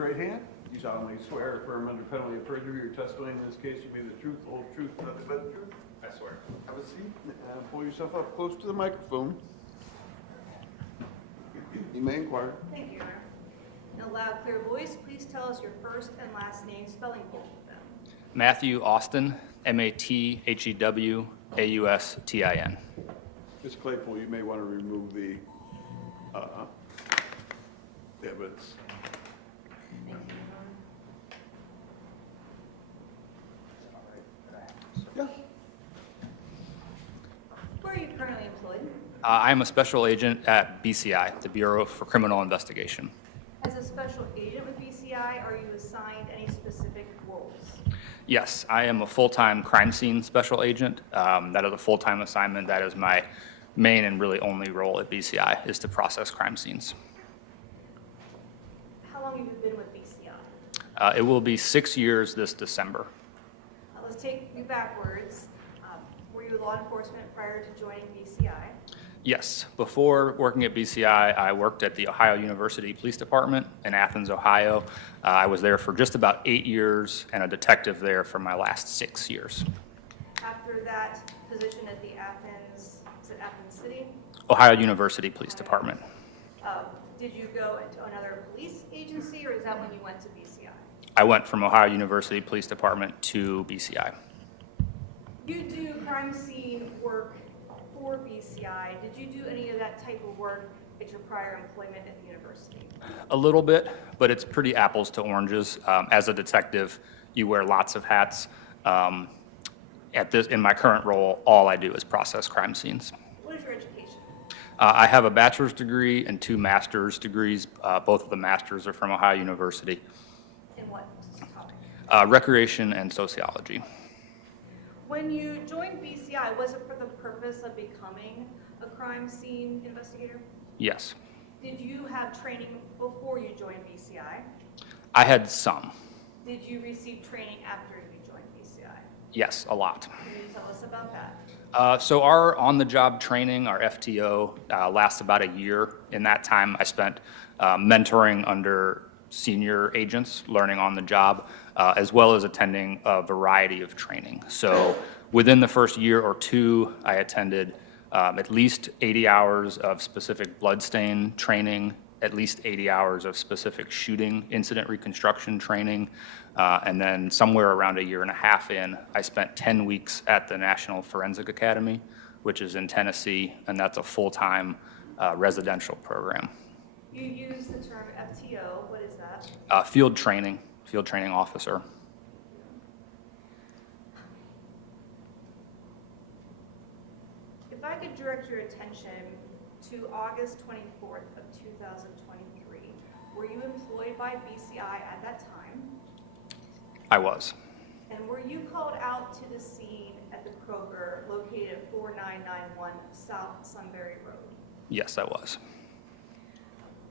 your right hand. You solemnly swear or affirm under penalty of perjury your testimony in this case will be the truth, whole truth, nothing but the truth. I swear. Have a seat. Pull yourself up close to the microphone. You may inquire. Thank you, Your Honor. In a loud, clear voice, please tell us your first and last name, spelling both of them. Matthew Austin, Mathewaustin. Ms. Claypool, you may want to remove the evidence. Thank you, Your Honor. Yeah. Where are you currently employed? I am a special agent at BCI, the Bureau for Criminal Investigation. As a special agent with BCI, are you assigned any specific roles? Yes, I am a full-time crime scene special agent. That is a full-time assignment. That is my main and really only role at BCI, is to process crime scenes. How long have you been with BCI? It will be 6 years this December. Let's take you backwards. Were you law enforcement prior to joining BCI? Yes, before working at BCI, I worked at the Ohio University Police Department in Athens, Ohio. I was there for just about 8 years and a detective there for my last 6 years. After that position at the Athens, is it Athens City? Ohio University Police Department. Did you go into another police agency, or is that when you went to BCI? I went from Ohio University Police Department to BCI. You do crime scene work for BCI. Did you do any of that type of work at your prior employment at the university? A little bit, but it's pretty apples to oranges. As a detective, you wear lots of hats. In my current role, all I do is process crime scenes. What is your education? I have a bachelor's degree and 2 master's degrees. Both of the masters are from Ohio University. In what topic? Recreation and sociology. When you joined BCI, was it for the purpose of becoming a crime scene investigator? Yes. Did you have training before you joined BCI? I had some. Did you receive training after you joined BCI? Yes, a lot. Can you tell us about that? So our on-the-job training, our FTO, lasts about a year. In that time, I spent mentoring under senior agents, learning on the job, as well as attending a variety of training. So within the first year or two, I attended at least 80 hours of specific bloodstain training, at least 80 hours of specific shooting incident reconstruction training, and then somewhere around a year and a half in, I spent 10 weeks at the National Forensic Academy, which is in Tennessee, and that's a full-time residential program. You use the term FTO. What is that? Field training officer. If I could direct your attention to August 24th of 2023, were you employed by BCI at that time? I was. And were you called out to the scene at the Kroger located at 4991 South Sunbury Road? Yes, I was.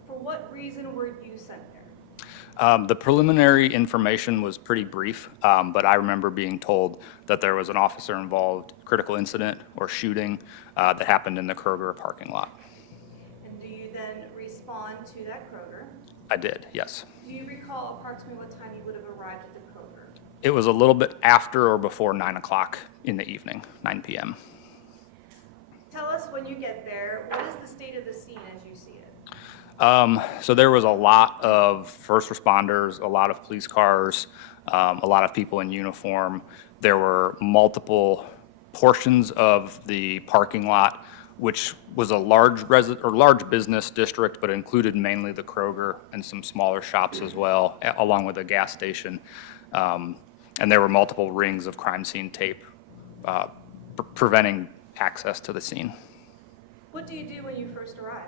For what reason were you sent there? The preliminary information was pretty brief, but I remember being told that there was an officer involved, critical incident or shooting that happened in the Kroger parking lot. And do you then respond to that Kroger? I did, yes. Do you recall approximately what time you would have arrived at the Kroger? It was a little bit after or before 9 o'clock in the evening, 9 p.m. Tell us when you get there, what is the state of the scene as you see it? So there was a lot of first responders, a lot of police cars, a lot of people in uniform. There were multiple portions of the parking lot, which was a large business district, but included mainly the Kroger and some smaller shops as well, along with a gas station. And there were multiple rings of crime scene tape preventing access to the scene. What do you do when you first arrive?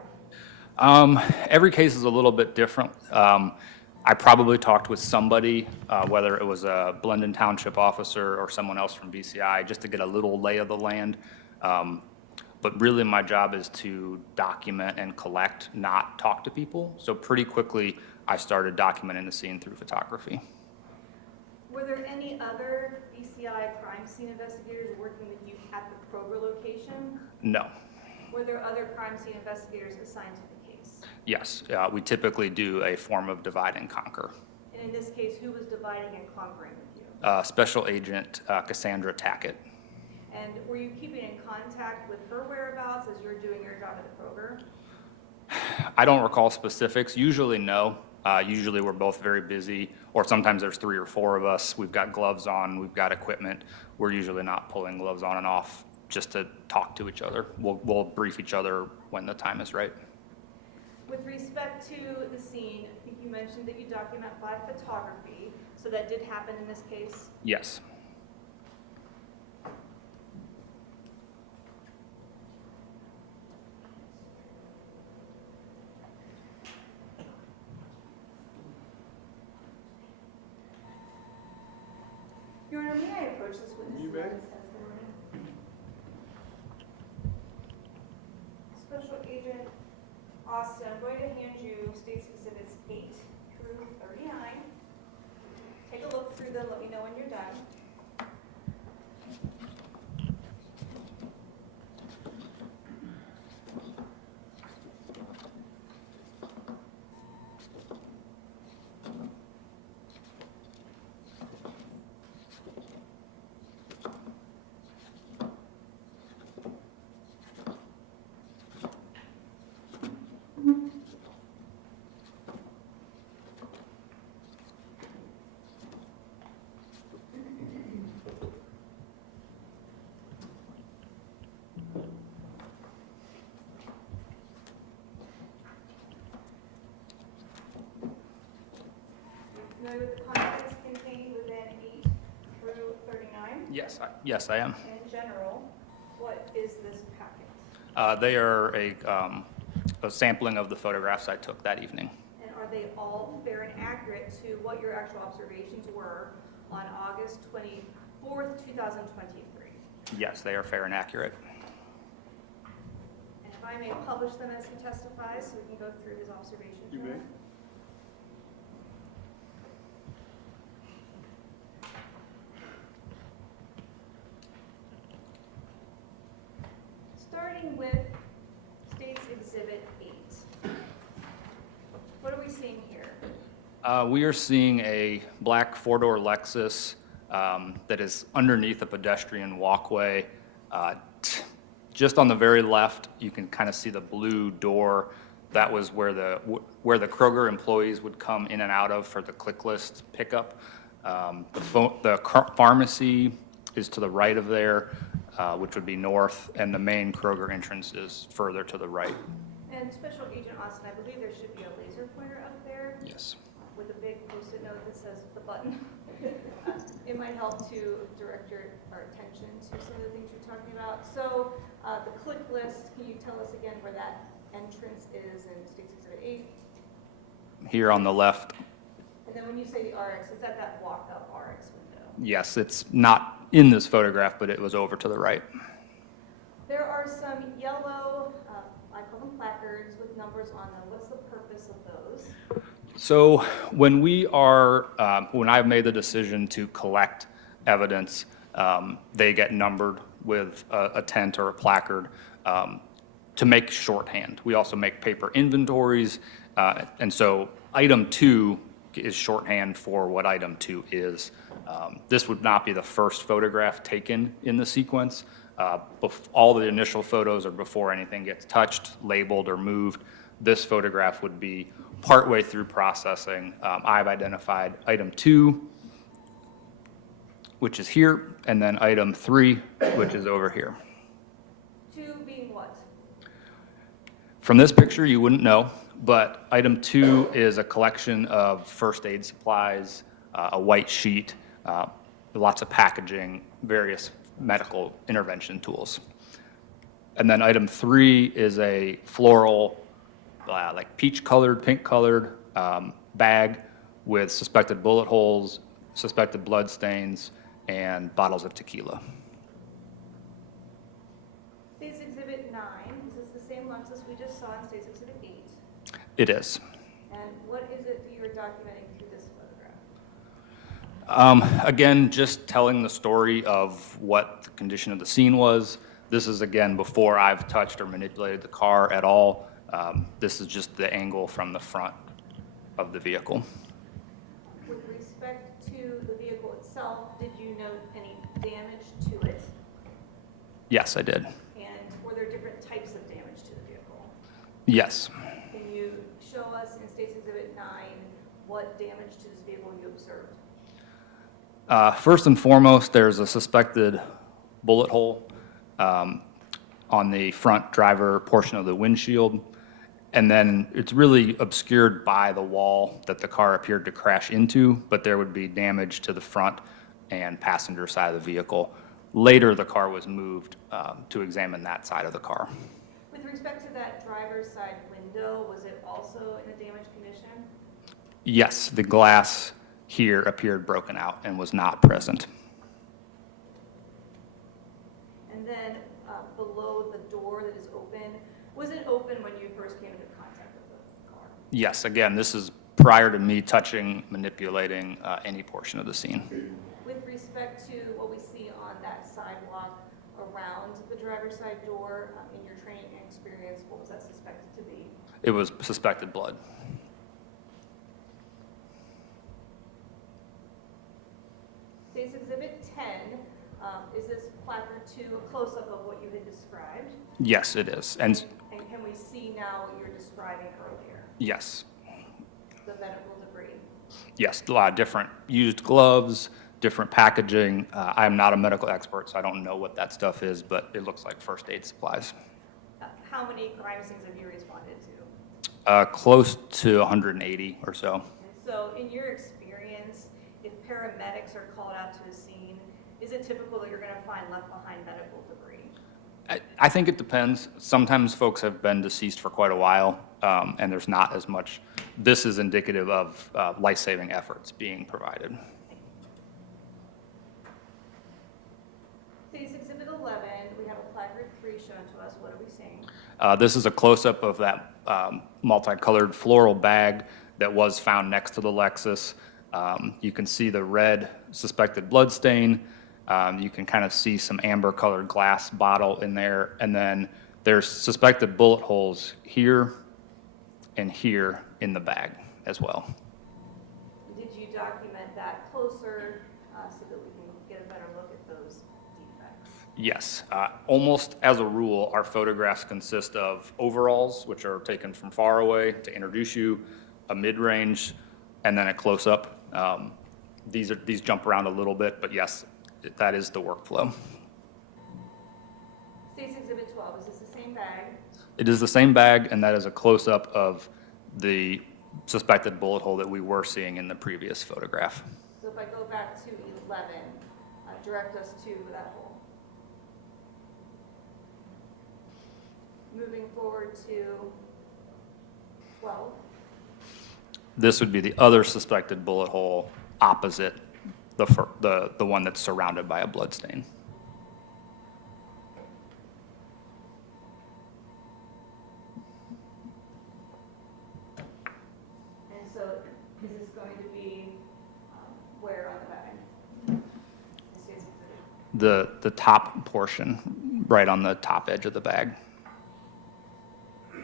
Every case is a little bit different. I probably talked with somebody, whether it was a Blendon Township officer or someone else from BCI, just to get a little lay of the land. But really my job is to document and collect, not talk to people. So pretty quickly, I started documenting the scene through photography. Were there any other BCI crime scene investigators working with you at the Kroger location? No. Were there other crime scene investigators assigned to the case? Yes, we typically do a form of divide and conquer. And in this case, who was dividing and conquering with you? Special Agent Cassandra Tackett. And were you keeping in contact with her whereabouts as you're doing your job at the Kroger? I don't recall specifics. Usually, no. Usually, we're both very busy, or sometimes there's 3 or 4 of us. We've got gloves on, we've got equipment. We're usually not pulling gloves on and off just to talk to each other. We'll brief each other when the time is right. With respect to the scene, I think you mentioned that you document by photography, so that did happen in this case? Yes. Your Honor, may I approach this witness? You may. Testimony? Special Agent Austin, I'm going to hand you State's Exhibits 8 through 39. Take a look through them, let me know when you're done. Familiar with the contents contained within 8 through 39? Yes, I am. In general, what is this packet? They are a sampling of the photographs I took that evening. And are they all fair and accurate to what your actual observations were on August 24th, 2023? Yes, they are fair and accurate. And if I may publish them as he testifies so we can go through his observations. You Your may. Honor? Starting with State's Exhibit 8. What are we seeing here? We are seeing a black 4-door Lexus that is underneath a pedestrian walkway. Just on the very left, you can kind of see the blue door. That was where the Kroger employees would come in and out of for the click list pickup. The pharmacy is to the right of there, which would be north, and the main Kroger entrance is further to the right. And Special Agent Austin, I believe there should be a laser pointer up there Yes. with a big post-it note that says the button. It might help to direct our attention to some of the things you're talking about. So the click list, can you tell us again where that entrance is in State's Exhibit 8? Here on the left, And then when you say the RX, is that walk-up RX window? yes, it's not in this photograph, but it was over to the right. There are some yellow, I call them placards with numbers on them. What's the purpose of those? So when I've made the decision to collect evidence, they get numbered with a tent or a placard to make shorthand. We also make paper inventories, and so item 2 is shorthand for what item 2 is. This would not be the first photograph taken in the sequence. All the initial photos are before anything gets touched, labeled, or moved. This photograph would be partway through processing. I've identified item 2, which is here, and then item 3, which is over here. 2 being what? From this picture, you wouldn't know, but item 2 is a collection of first aid supplies, a white sheet, lots of packaging, various medical intervention tools. And then item 3 is a floral, like peach-colored, pink-colored bag with suspected bullet holes, suspected blood stains, and bottles of tequila. State's Exhibit 9, is this the same Lexus we just saw in State's Exhibit 8? It is. And what is it that you're documenting through this photograph? Again, just telling the story of what the condition of the scene was. This is, again, before I've touched or manipulated the car at all. This is just the angle from the front of the vehicle. With respect to the vehicle itself, did you note any damage to it? Yes, I did. And were there different types of damage to the vehicle? Yes. Can you show us in State's Exhibit 9 what damage to this vehicle you observed? First and foremost, there's a suspected bullet hole on the front driver portion of the windshield. And then it's really obscured by the wall that the car appeared to crash into, but there would be damage to the front and passenger side of the vehicle. Later, the car was moved to examine that side of the car. With respect to that driver's side window, was it also in a damaged condition? Yes, the glass here appeared broken out and was not present. And then below the door that is open, was it open when you first came into contact with the car? Yes, again, this is prior to me touching, manipulating any portion of the scene. With respect to what we see on that sidewalk around the driver's side door, in your training and experience, what was that suspected to be? It was suspected blood. State's Exhibit 10, is this placard 2 a close-up of what you had described? Yes, it is. And And can we see now what you were describing earlier, yes, the medical debris? yes, a lot of different used gloves, different packaging. I am not a medical expert, so I don't know what that stuff is, but it looks like first aid supplies. How many crime scenes have you responded to? Close to 180 or so. And so in your experience, if paramedics are called out to a scene, is it typical that you're going to find left behind medical debris? I think it depends. Sometimes folks have been deceased for quite a while, and there's not as much. This is indicative of life-saving efforts being provided. State's Exhibit 11, we have a placard 3 shown to us. What are we seeing? This is a close-up of that multicolored floral bag that was found next to the Lexus. You can see the red suspected blood stain. You can kind of see some amber-colored glass bottle in there. And then there's suspected bullet holes here and here in the bag as well. Did you document that closer so that we can get a better look at those defects? Yes, almost as a rule, our photographs consist of overalls, which are taken from far away to introduce you, a mid-range, and then a close-up. These jump around a little bit, but yes, that is the workflow. State's Exhibit 12, is this the same bag? It is the same bag, and that is a close-up of the suspected bullet hole that we were seeing in the previous photograph. So if I go back to 11, direct us to that hole. Moving forward to 12. This would be the other suspected bullet hole opposite the one that's surrounded by a blood stain. And so is this going to be where on the bag? State's Exhibit. The top portion, right on the top edge of the bag. I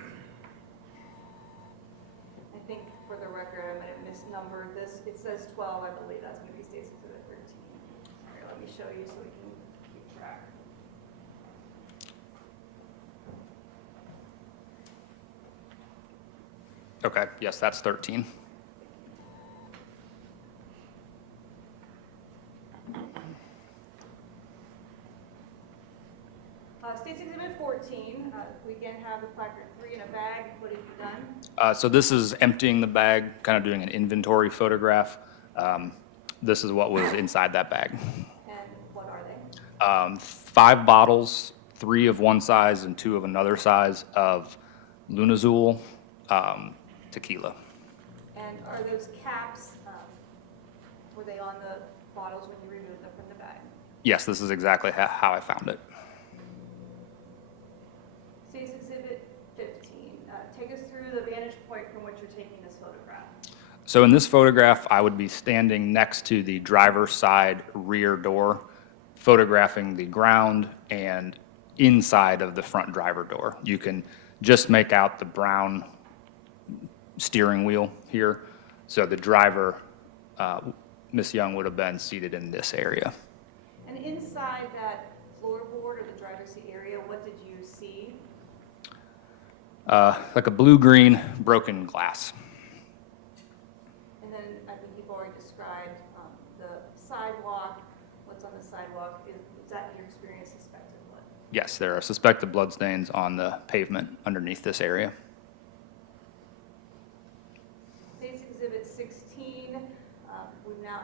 think for the record, I might have misnumbered this. It says 12, I believe that's going to be State's Exhibit 13. Here, let me show you so we can keep track. Okay, yes, that's 13. State's Exhibit 14, we again have the placard 3 in a bag. What have you done? So this is emptying the bag, kind of doing an inventory photograph. This is what was inside that bag. And what are they? 5 bottles, 3 of one size and 2 of another size of Lunazul tequila. And are those caps, were they on the bottles when you removed them from the bag? Yes, this is exactly how I found it. State's Exhibit 15, take us through the vantage point from which you're taking this photograph. So in this photograph, I would be standing next to the driver's side rear door, photographing the ground and inside of the front driver door. You can just make out the brown steering wheel here. So the driver, Ms. Young, would have been seated in this area. And inside that floorboard or the driver's seat area, what did you see? Like a blue-green broken glass. And then I think you've already described the sidewalk. What's on the sidewalk? Is that in your experience suspected blood? Yes, there are suspected bloodstains on the pavement underneath this area. State's Exhibit 16, we've now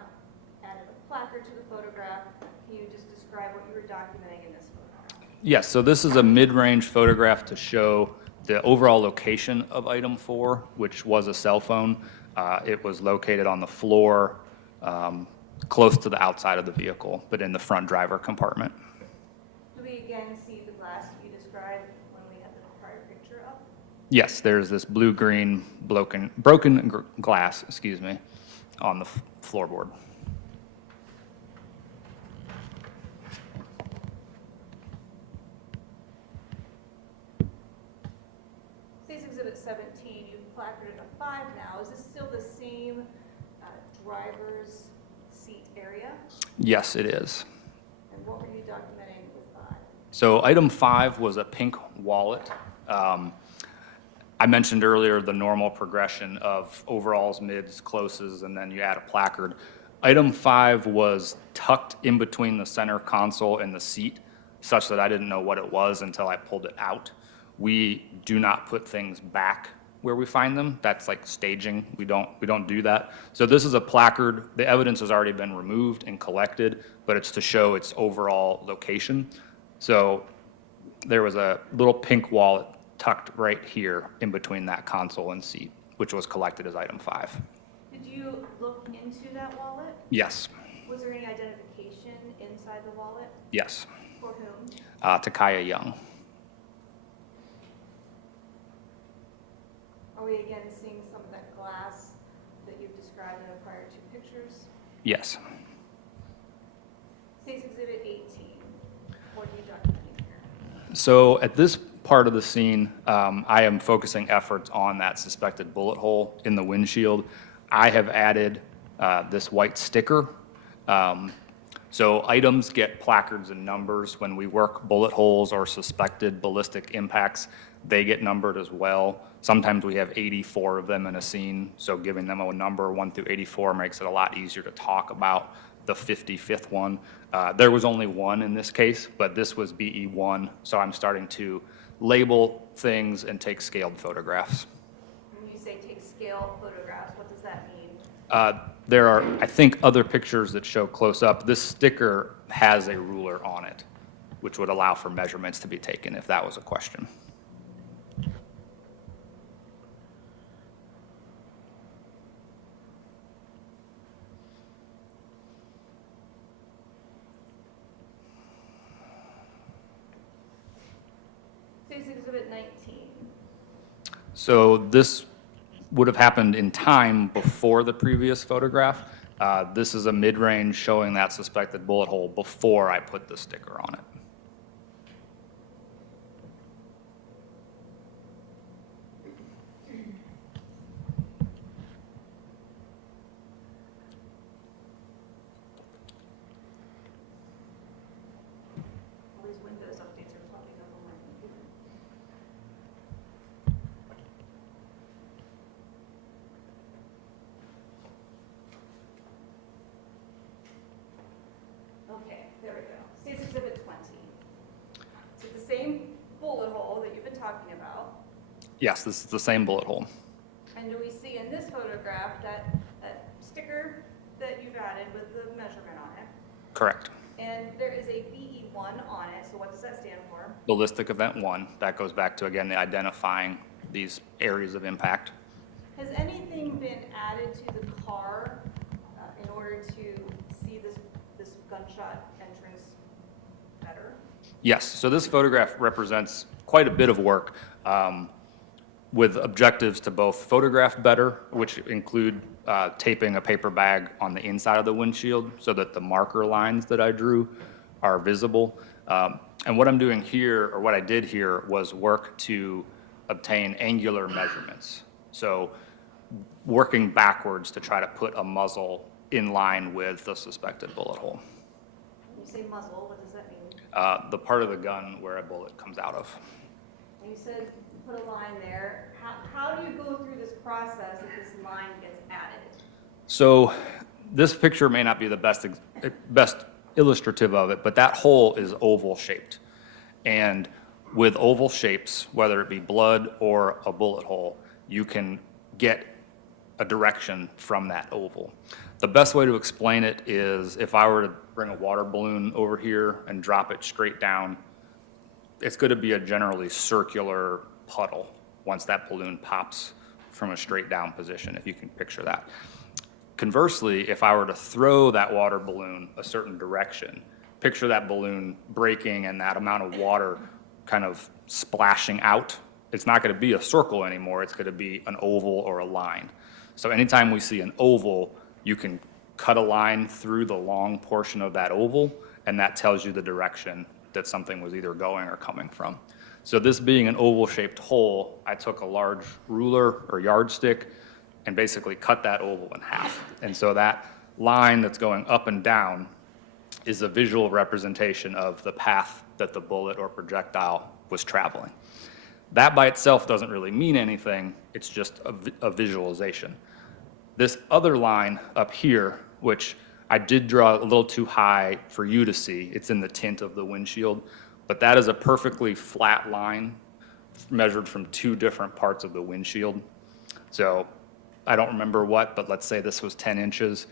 added a placard to the photograph. Can you just describe what you were documenting in this photograph? Yes, so this is a mid-range photograph to show the overall location of item 4, which was a cell phone. It was located on the floor close to the outside of the vehicle, but in the front driver compartment. Do we again see the glass you described when we had the prior picture up? Yes, there's this blue-green broken glass, on the floorboard. State's Exhibit 17, you've placarded a 5 now. Is this still the same driver's seat area? Yes, it is. And what were you documenting with 5? So item 5 was a pink wallet. I mentioned earlier the normal progression of overalls, mids, closes, and then you add a placard. Item 5 was tucked in between the center console and the seat, such that I didn't know what it was until I pulled it out. We do not put things back where we find them. That's like staging. We don't do that. So this is a placard. The evidence has already been removed and collected, but it's to show its overall location. So there was a little pink wallet tucked right here in between that console and seat, which was collected as item 5. Did you look into that wallet? Yes, Was there any identification inside the wallet? yes. For whom? Takaya Young. Are we again seeing some of that glass that you've described in the prior 2 pictures? Yes. State's Exhibit 18, what are you documenting here? So at this part of the scene, I am focusing efforts on that suspected bullet hole in the windshield. I have added this white sticker. So items get placards and numbers. When we work bullet holes or suspected ballistic impacts, they get numbered as well. Sometimes we have 84 of them in a scene, so giving them a number 1 through 84 makes it a lot easier to talk about the 55th one. There was only 1 in this case, but this was BE1, so I'm starting to label things and take scaled photographs. When you say take scale photographs, what does that mean? There are, I think, other pictures that show close up. This sticker has a ruler on it, which would allow for measurements to be taken if that was a question. State's Exhibit 19. So this would have happened in time before the previous photograph. This is a mid-range showing that suspected bullet hole before I put the sticker on it. All these Windows updates are popping up on my computer. Okay, there we go. State's Exhibit 20. Is it the same bullet hole that you've been talking about? Yes, this is the same bullet hole. And do we see in this photograph that sticker that you've added with the measurement on it? Correct. And there is a BE1 on it, so what does that stand for? Ballistic Event 1. That goes back to, again, the identifying these areas of impact. Has anything been added to the car in order to see this gunshot entrance better? Yes, so this photograph represents quite a bit of work with objectives to both photograph better, which include taping a paper bag on the inside of the windshield so that the marker lines that I drew are visible. And what I'm doing here, or what I did here, was work to obtain angular measurements. So working backwards to try to put a muzzle in line with the suspected bullet hole. When you say muzzle, what does that mean? The part of the gun where a bullet comes out of. And you said you put a line there. How do you go through this process if this line gets added? So this picture may not be the best illustrative of it, but that hole is oval shaped. And with oval shapes, whether it be blood or a bullet hole, you can get a direction from that oval. The best way to explain it is if I were to bring a water balloon over here and drop it straight down, it's going to be a generally circular puddle once that balloon pops from a straight down position, if you can picture that. Conversely, if I were to throw that water balloon a certain direction, picture that balloon breaking and that amount of water kind of splashing out. It's not going to be a circle anymore. It's going to be an oval or a line. So anytime we see an oval, you can cut a line through the long portion of that oval, and that tells you the direction that something was either going or coming from. So this being an oval-shaped hole, I took a large ruler or yardstick and basically cut that oval in half. And so that line that's going up and down is a visual representation of the path that the bullet or projectile was traveling. That by itself doesn't really mean anything, it's just a visualization. This other line up here, which I did draw a little too high for you to see, it's in the tint of the windshield, but that is a perfectly flat line measured from two different parts of the windshield. So I don't remember what, but let's say this was 10 inches.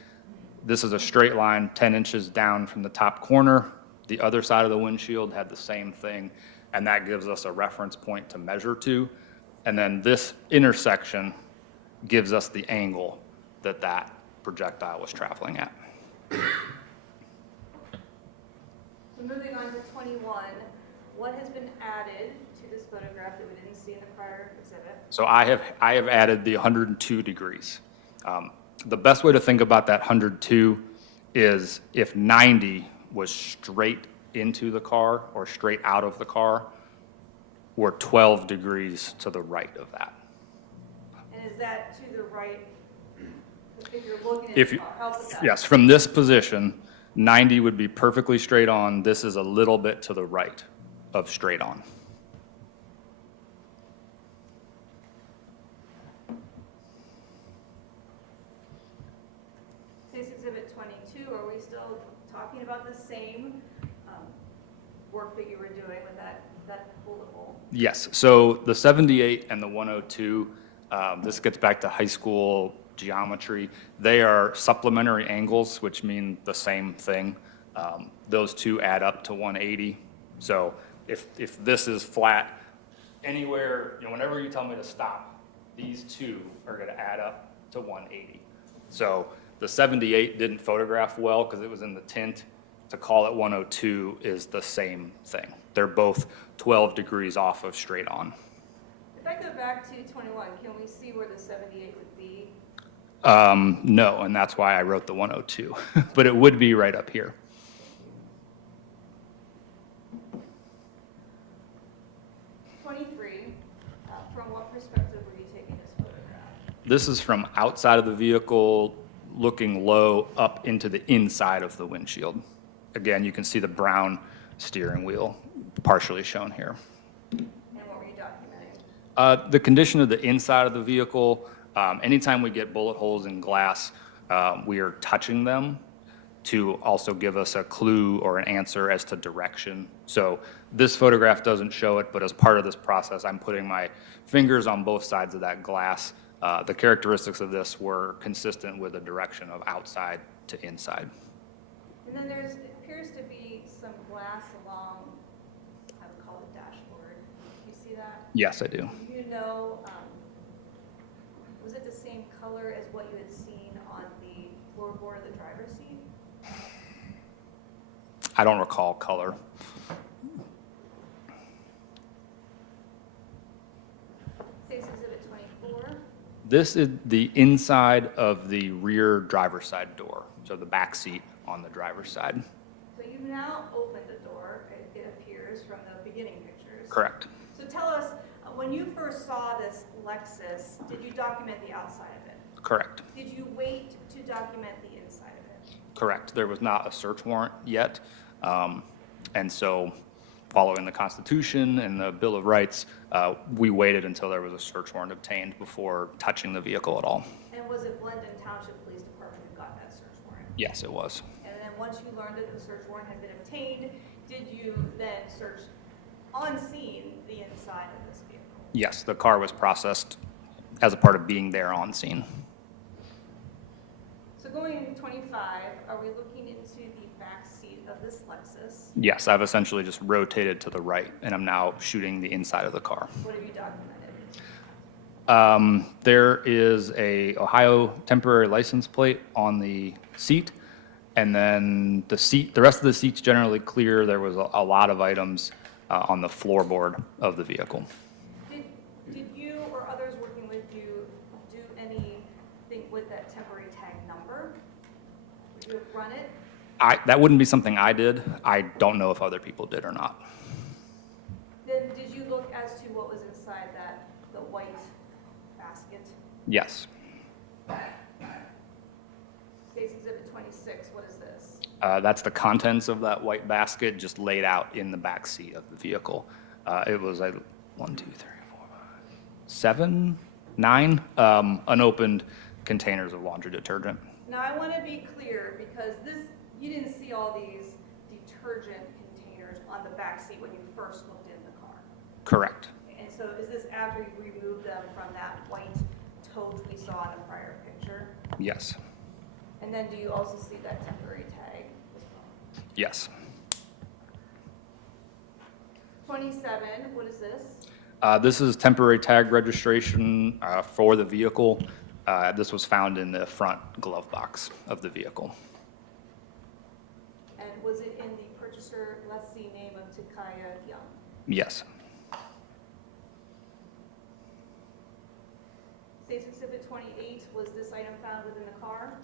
This is a straight line 10 inches down from the top corner. The other side of the windshield had the same thing, and that gives us a reference point to measure to. And then this intersection gives us the angle that that projectile was traveling at. So moving on to 21, what has been added to this photograph that we didn't see in the prior exhibit? So I have added the 102 degrees. The best way to think about that 102 is if 90 was straight into the car or straight out of the car, we're 12 degrees to the right of that. And is that to the right, if you're looking at If the you, car, help with that? yes, from this position, 90 would be perfectly straight on. This is a little bit to the right of straight on. Case Exhibit 22, are we still talking about the same work that you were doing with that bullet hole? Yes, so the 78 and the 102, this gets back to high school geometry. They are supplementary angles, which mean the same thing. Those two add up to 180. So if this is flat, anywhere, whenever you tell me to stop, these two are going to add up to 180. So the 78 didn't photograph well because it was in the tint. To call it 102 is the same thing. They're both 12 degrees off of straight on. If I go back to 21, can we see where the 78 would be? No, and that's why I wrote the 102, but it would be right up here. From what perspective were you taking this photograph? This is from outside of the vehicle, looking low up into the inside of the windshield. Again, you can see the brown steering wheel partially shown here. And what were you documenting? The condition of the inside of the vehicle, anytime we get bullet holes in glass, we are touching them to also give us a clue or an answer as to direction. So this photograph doesn't show it, but as part of this process, I'm putting my fingers on both sides of that glass. The characteristics of this were consistent with the direction of outside to inside. And then there appears to be some glass along, I would call it dashboard. Do you see that? Yes, I do. Do you know, was it the same color as what you had seen on the floorboard of the driver's seat? I don't recall color. Case Exhibit 24. This is the inside of the rear driver's side door, so the back seat on the driver's side. So you've now opened the door, it appears, from the beginning pictures. Correct. So tell us, When you first saw this Lexus, did you document the outside of it? Correct. Did you wait to document the inside of it? Correct. There was not a search warrant yet. And so following the Constitution and the Bill of Rights, we waited until there was a search warrant obtained before touching the vehicle at all. And was it Blendon Township Police Department who got that search warrant? Yes, it was. And then once you learned that the search warrant had been obtained, did you then search on scene the inside of this vehicle? Yes, the car was processed as a part of being there on scene. So going into 25, are we looking into the back seat of this Lexus? Yes, I've essentially just rotated to the right, and I'm now shooting the inside of the car. What have you documented? There is a Ohio temporary license plate on the seat, and then the rest of the seat's generally clear. There was a lot of items on the floorboard of the vehicle. Did you or others working with you do anything with that temporary tag number? Would you have run it? That wouldn't be something I did. I don't know if other people did or not. Then did you look as to what was inside the white basket? Yes. State's Exhibit 26, what is this? That's the contents of that white basket just laid out in the back seat of the vehicle. It was like 1, 2, 3, 4, 5, 7, 9 unopened containers of laundry detergent. Now I want to be clear because you didn't see all these detergent containers on the back seat when you first looked in the car. Correct. And so is this after you removed them from that white tote we saw in the prior picture? Yes. And then do you also see that temporary tag as well? Yes. 27, what is this? This is temporary tag registration for the vehicle. This was found in the front glove box of the vehicle. And was it in the purchaser lessee name of Takaya Young? Yes. State's Exhibit 28, was this item found within the car?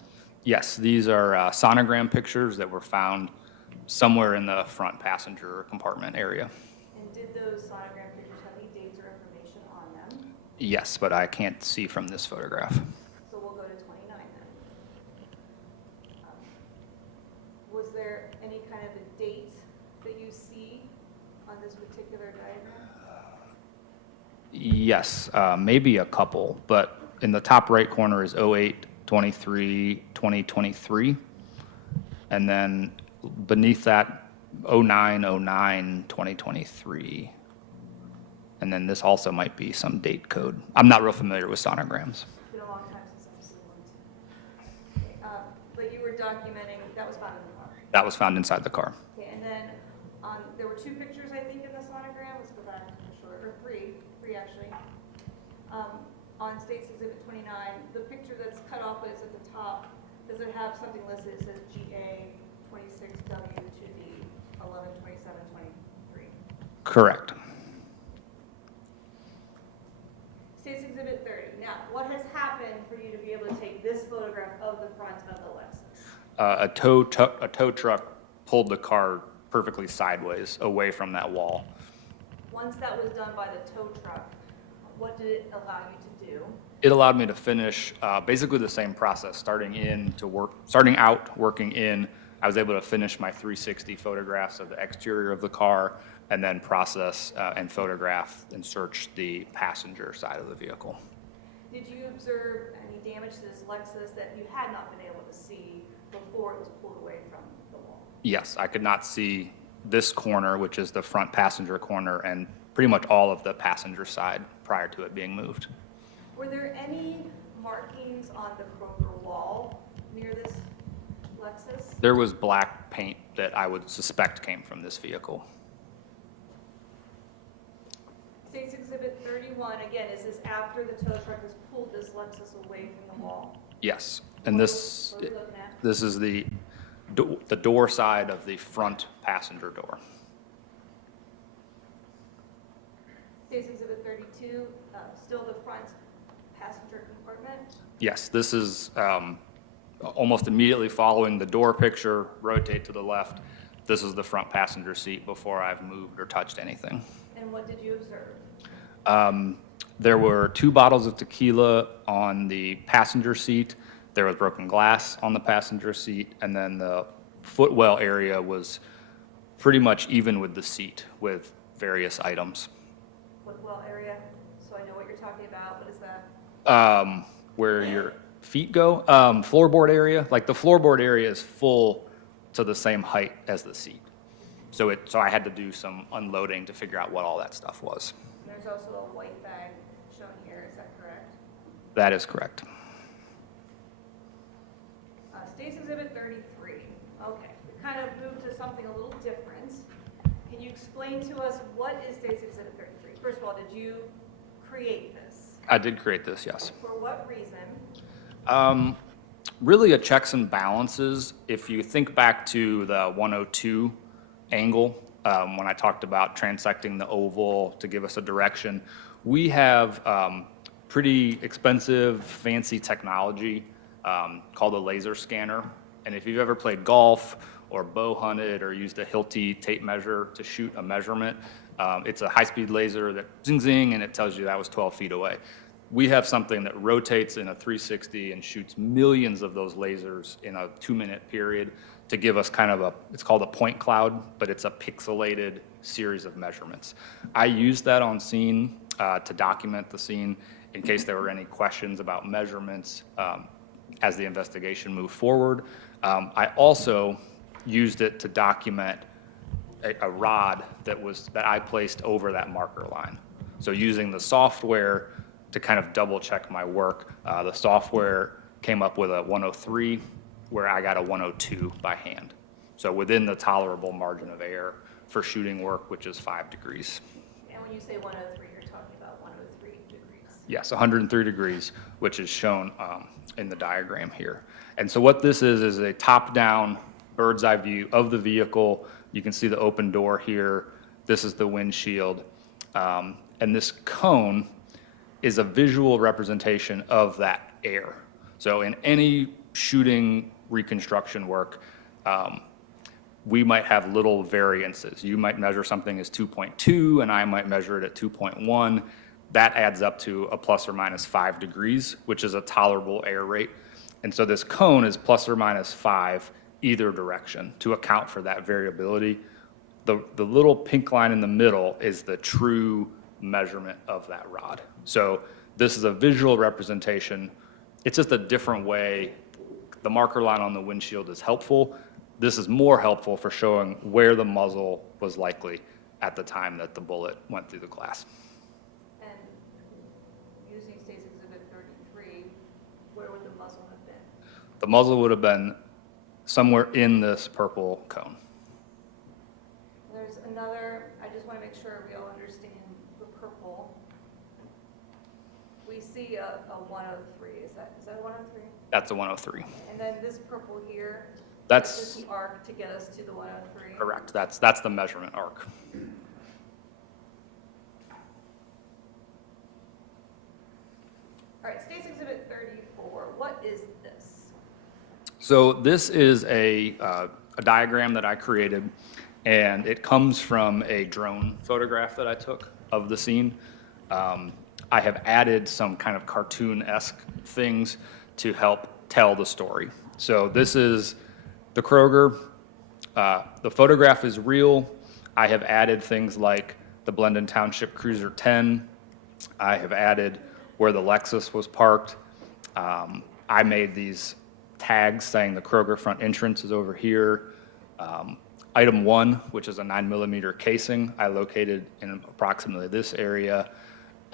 Yes, these are sonogram pictures that were found somewhere in the front passenger compartment area. And did those sonogram pictures have any dates or information on them? Yes, but I can't see from this photograph. So we'll go to 29 then. Was there any kind of a date that you see on this particular diagram? Yes, maybe a couple, but in the top right corner is 08/23/2023, and then beneath that 09/09/2023, and then this also might be some date code. I'm not real familiar with sonograms. It's been a long time since I've seen one. But you were documenting, that was found in the car. That was found inside the car. Okay, and then there were 2 pictures, I think, in the sonogram. Let's go back to the short, or three actually. On State's Exhibit 29, the picture that's cut off is at the top. Does it have something listed? It says GA 26W to the 11/27/23. Correct. State's Exhibit 30. Now, what has happened for you to be able to take this photograph of the front of the Lexus? A tow truck pulled the car perfectly sideways away from that wall. Once that was done by the tow truck, what did it allow you to do? It allowed me to finish basically the same process, starting out working in. I was able to finish my 360 photographs of the exterior of the car, and then process and photograph and search the passenger side of the vehicle. Did you observe any damage to this Lexus that you had not been able to see before it was pulled away from the wall? Yes, I could not see this corner, which is the front passenger corner, and pretty much all of the passenger side prior to it being moved. Were there any markings on the Kroger wall near this Lexus? There was black paint that I would suspect came from this vehicle. State's Exhibit 31, again, is this after the tow truck has pulled this Lexus away from the wall? Yes, and this What are we looking at? this is the door side of the front passenger door. State's Exhibit 32, still the front passenger compartment? Yes, this is almost immediately following the door picture, rotate to the left. This is the front passenger seat before I've moved or touched anything. And what did you observe? There were 2 bottles of tequila on the passenger seat. There was broken glass on the passenger seat, and then the footwell area was pretty much even with the seat with various items. Footwell area, so I know what you're talking about. What is that? Where your feet go, floorboard area, like the floorboard area is full to the same height as the seat. So I had to do some unloading to figure out what all that stuff was. And there's also a white bag shown here, is that correct? That is correct. State's Exhibit 33. Okay, we kind of moved to something a little different. Can you explain to us what is State's Exhibit 33? First of all, did you create this? I did create this, yes. For what reason? Really a checks and balances. If you think back to the 102 angle, when I talked about transecting the oval to give us a direction, we have pretty expensive, fancy technology called a laser scanner. And if you've ever played golf or bow hunted or used a Hilti tape measure to shoot a measurement, it's a high-speed laser that zing zing and it tells you that was 12 feet away. We have something that rotates in a 360 and shoots millions of those lasers in a 2-minute period to give us kind of it's called a point cloud, but it's a pixelated series of measurements. I used that on scene to document the scene in case there were any questions about measurements as the investigation moved forward. I also used it to document a rod that I placed over that marker line. So using the software to kind of double check my work, the software came up with a 103 where I got a 102 by hand. So within the tolerable margin of error for shooting work, which is 5 degrees. And when you say 103, you're talking about 103 degrees. Yes, 103 degrees, which is shown in the diagram here. And so what this is a top-down bird's eye view of the vehicle. You can see the open door here. This is the windshield. And this cone is a visual representation of that air. So in any shooting reconstruction work, we might have little variances. You might measure something as 2.2 and I might measure it at 2.1. That adds up to a plus or minus 5 degrees, which is a tolerable air rate. And so this cone is plus or minus 5 either direction to account for that variability. The little pink line in the middle is the true measurement of that rod. So this is a visual representation. It's just a different way. The marker line on the windshield is helpful. This is more helpful for showing where the muzzle was likely at the time that the bullet went through the glass. And using State's Exhibit 33, where would the muzzle have been? The muzzle would have been somewhere in this purple cone. There's another, I just want to make sure we all understand the purple. We see a 103. Is that a 103? That's a 103. And then this purple here, That's this is the arc to get us to the 103. correct. That's the measurement arc. All right, State's Exhibit 34. What is this? So this is a diagram that I created, and it comes from a drone photograph that I took of the scene. I have added some kind of cartoon-esque things to help tell the story. So this is the Kroger. The photograph is real. I have added things like the Blendon Township Cruiser 10. I have added where the Lexus was parked. I made these tags saying the Kroger front entrance is over here. Item 1, which is a 9mm casing, I located in approximately this area.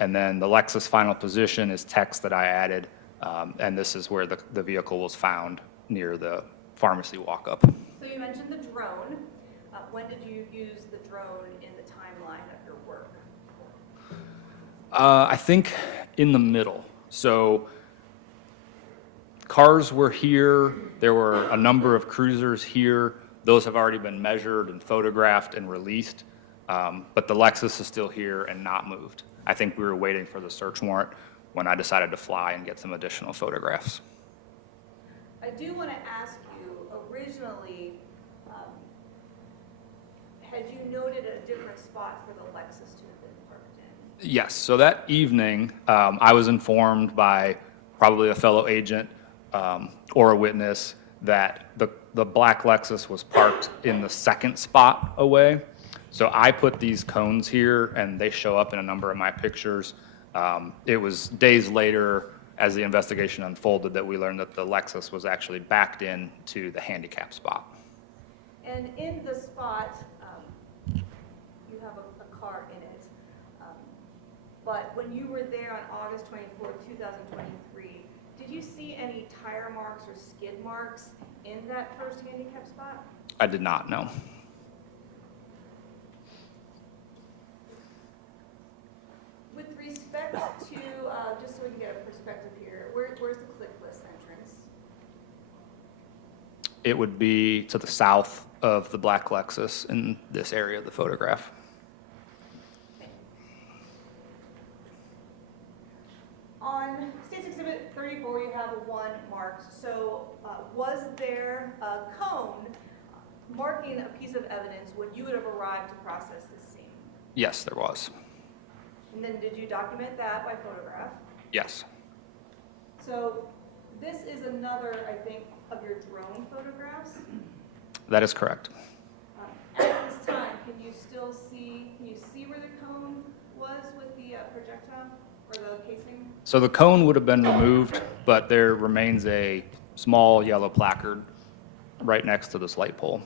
And then the Lexus final position is text that I added, and this is where the vehicle was found near the pharmacy walk-up. So you mentioned the drone. When did you use the drone in the timeline of your work? I think in the middle. So cars were here. There were a number of cruisers here. Those have already been measured and photographed and released, but the Lexus is still here and not moved. I think we were waiting for the search warrant when I decided to fly and get some additional photographs. I do want to ask you, originally, had you noted a different spot for the Lexus to have been parked in? Yes, so that evening, I was informed by probably a fellow agent or a witness that the black Lexus was parked in the second spot away. So I put these cones here, and they show up in a number of my pictures. It was days later, as the investigation unfolded, that we learned that the Lexus was actually backed in to the handicap spot. And in the spot, you have a car in it. But when you were there on August 24th, 2023, did you see any tire marks or skid marks in that first handicap spot? I did not know. With respect to, just so we can get a perspective here, where's the click list entrance? It would be to the south of the black Lexus in this area of the photograph. On State's Exhibit 34, you have a 1 marked. So was there a cone marking a piece of evidence when you would have arrived to process this scene? Yes, there was. And then did you document that by photograph? Yes. So this is another, I think, of your drone photographs. That is correct. At this time, can you see where the cone was with the projectile or the casing? So the cone would have been removed, but there remains a small yellow placard right next to this light pole.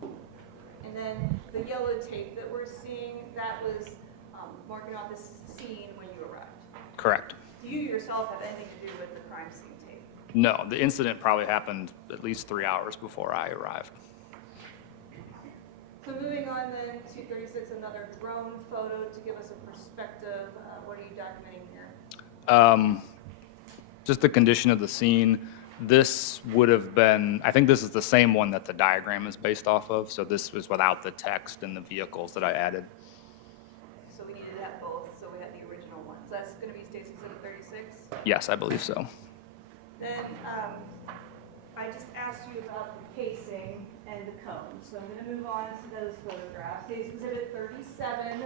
And then the yellow tape that we're seeing, that was marking off this scene when you arrived. Correct. Do you yourself have anything to do with the crime scene tape? No, the incident probably happened at least 3 hours before I arrived. So moving on then to 36, another drone photo to give us a perspective. What are you documenting here? Just the condition of the scene. This would have been, I think this is the same one that the diagram is based off of. So this was without the text and the vehicles that I added. So we needed that both, so we had the original one. So that's going to be State's Exhibit 36. Yes, I believe so. Then I just asked you about the casing and the cone. So I'm going to move on to those photographs. State's Exhibit 37.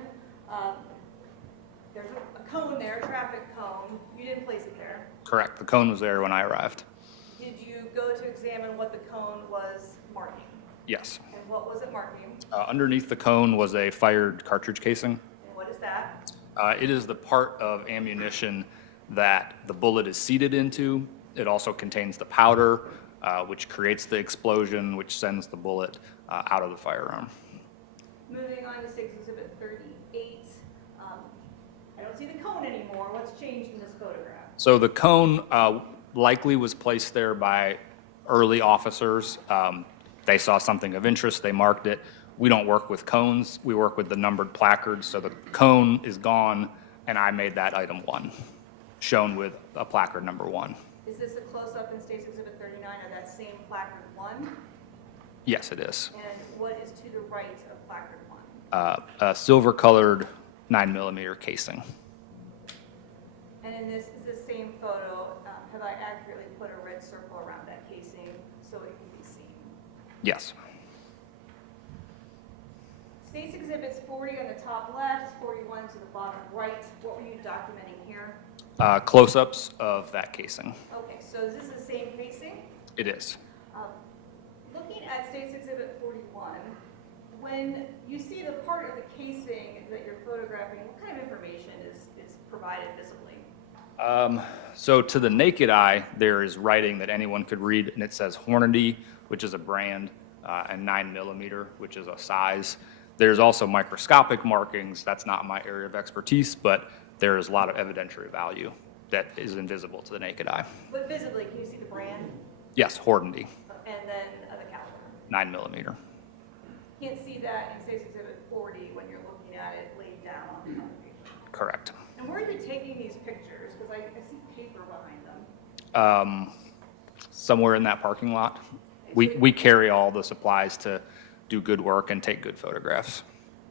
There's a cone there, a traffic cone. You didn't place it there. Correct. The cone was there when I arrived. Did you go to examine what the cone was marking? Yes. And what was it marking? Underneath the cone was a fired cartridge casing. And what is that? It is the part of ammunition that the bullet is seated into. It also contains the powder, which creates the explosion, which sends the bullet out of the firearm. Moving on to State's Exhibit 38. I don't see the cone anymore. What's changed in this photograph? So the cone likely was placed there by early officers. They saw something of interest, they marked it. We don't work with cones, we work with the numbered placards. So the cone is gone, and I made that item 1, shown with a placard number 1. Is this a close-up in State's Exhibit 39 of that same placard 1? Yes, it is. And what is to the right of placard 1? A silver-colored 9mm casing. And in this is the same photo. Have I accurately put a red circle around that casing so it can be seen? Yes. State's Exhibits 40 on the top left, 41 to the bottom right. What were you documenting here? Close-ups of that casing. Okay, so is this the same casing? It is. Looking at State's Exhibit 41, when you see the part of the casing that you're photographing, what kind of information is provided visibly? So to the naked eye, there is writing that anyone could read, and it says Hornady, which is a brand, and 9mm, which is a size. There's also microscopic markings. That's not my area of expertise, but there is a lot of evidentiary value that is invisible to the naked eye. But visibly, can you see the brand? Yes, Hornady, And then the caliber? 9mm. Can't see that in State's Exhibit 40 when you're looking at it laid down on the paper. Correct. And where are you taking these pictures? Because I see paper behind them. Somewhere in that parking lot. We carry all the supplies to do good work and take good photographs.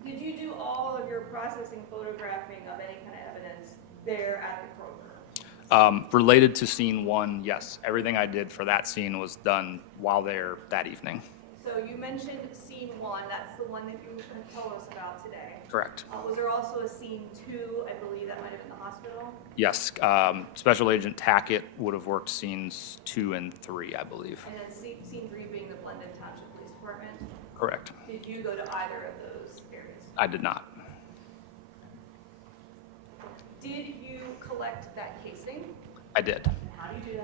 Did you do all of your processing, photographing of any kind of evidence there at the Kroger? Related to scene 1, yes. Everything I did for that scene was done while there that evening. So you mentioned scene 1, that's the one that you told us about today. Correct. Was there also a scene 2, I believe that might have been the hospital? Yes, Special Agent Tackett would have worked scenes 2 and 3, I believe. And then scene 3 being the Blendon Township Police Department? Correct. Did you go to either of those areas? I did not. Did you collect that casing? I did. And how do you do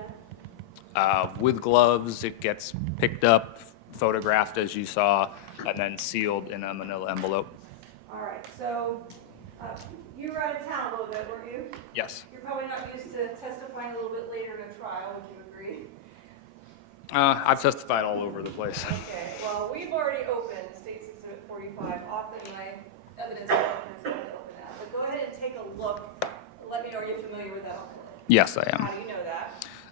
that? With gloves, it gets picked up, photographed as you saw, and then sealed in a manila envelope. All right, so you were out of town a little bit, weren't you? Yes. You're probably not used to testifying a little bit later in a trial, would you agree? I've testified all over the place. Okay, well, we've already opened State's Exhibit 45. Often my evidence is open that. But go ahead and take a look. Let me know, are you familiar with that envelope? Yes, I am. How do you know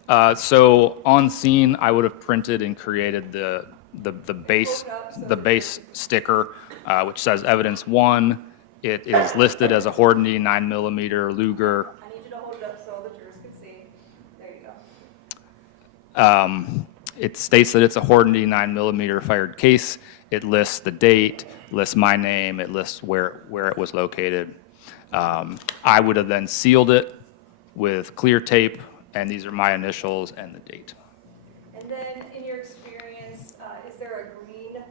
that? So on scene, I would have printed and created the base sticker, which says evidence 1. It is listed as a Hornady 9mm Luger. I need you to hold it up so all the jurors can see. There you go. It states that it's a Hornady 9mm fired case. It lists the date, lists my name, it lists where it was located. I would have then sealed it with clear tape, and these are my initials and the date. And then, in your experience, is there a green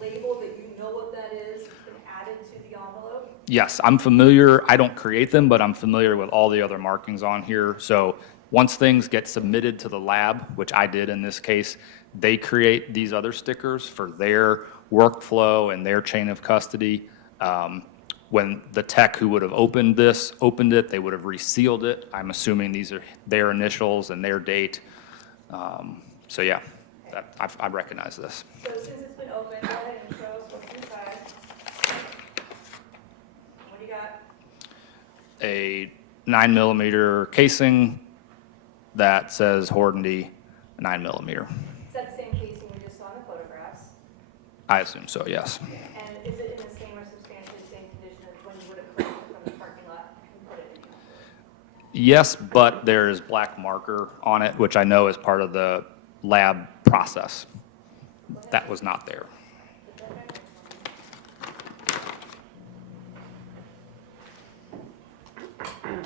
label that you know what that is that's been added to the envelope? Yes, I'm familiar. I don't create them, but I'm familiar with all the other markings on here. So once things get submitted to the lab, which I did in this case, they create these other stickers for their workflow and their chain of custody. When the tech who would have opened it, they would have resealed it. I'm assuming these are their initials and their date. So yeah, I recognize this. So since it's been opened, go ahead and show us what's inside. What do you got? A 9mm casing that says Hornady 9mm. Is that the same casing we just saw in the photographs? I assume so, yes. And is it in the same or substantially same condition as when you would have collected it from the parking lot and put it in the envelope? Yes, but there is black marker on it, which I know is part of the lab process. That was not there. Put that back there for me.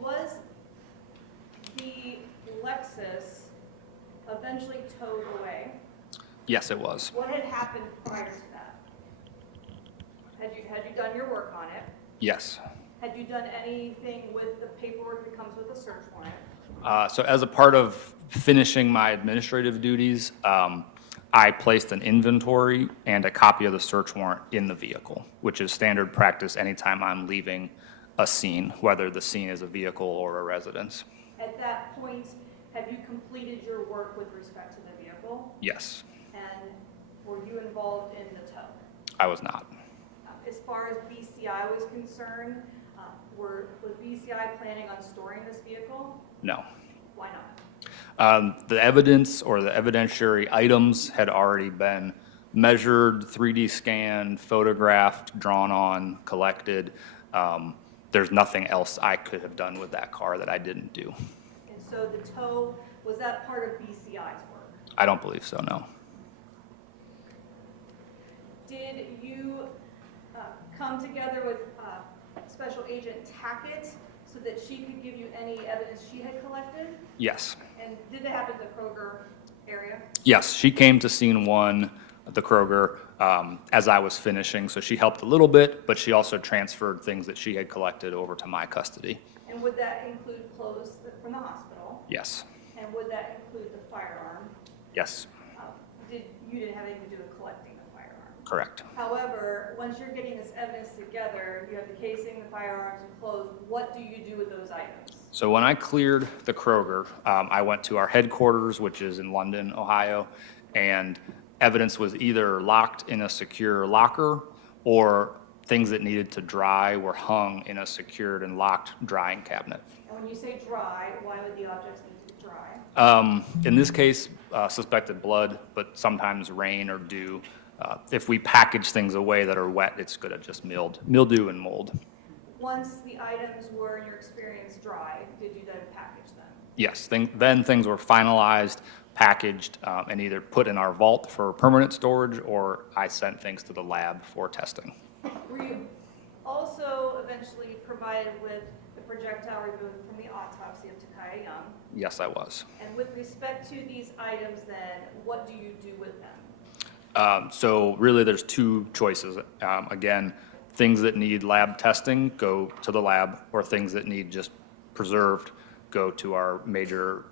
Was the Lexus eventually towed away? Yes, it was. What had happened prior to that? Had you done your work on it? Yes. Had you done anything with the paperwork that comes with a search warrant? So as a part of finishing my administrative duties, I placed an inventory and a copy of the search warrant in the vehicle, which is standard practice anytime I'm leaving a scene, whether the scene is a vehicle or a residence. At that point, have you completed your work with respect to the vehicle? Yes, And were you involved in the tow? I was not. As far as BCI was concerned, was BCI planning on storing this vehicle? No. Why not? The evidence or the evidentiary items had already been measured, 3D scanned, photographed, drawn on, collected. There's nothing else I could have done with that car that I didn't do. And so the tow, was that part of BCI's work? I don't believe so, no. Did you come together with Special Agent Tackett so that she could give you any evidence she had collected? Yes. And did it happen in the Kroger area? Yes, she came to scene 1 at the Kroger as I was finishing, so she helped a little bit, but she also transferred things that she had collected over to my custody. And would that include clothes from the hospital? Yes. And would that include the firearm? Yes, You didn't have anything to do with collecting the firearm? correct. However, once you're getting this evidence together, you have the casing, the firearms, and clothes, what do you do with those items? So when I cleared the Kroger, I went to our headquarters, which is in London, Ohio, and evidence was either locked in a secure locker or things that needed to dry were hung in a secured and locked drying cabinet. And when you say dry, why would the objects need to dry? In this case, suspected blood, but sometimes rain or dew If we package things away that are wet, it's going to just mildew and mold. Once the items were, in your experience, dry, did you then package them? Yes, then things were finalized, packaged, and either put in our vault for permanent storage, or I sent things to the lab for testing. Were you also eventually provided with the projectile removed from the autopsy of Takaya Young? Yes, I was. And with respect to these items then, what do you do with them? So really, there's two choices. Again, things that need lab testing go to the lab, or things that need just preserved go to our major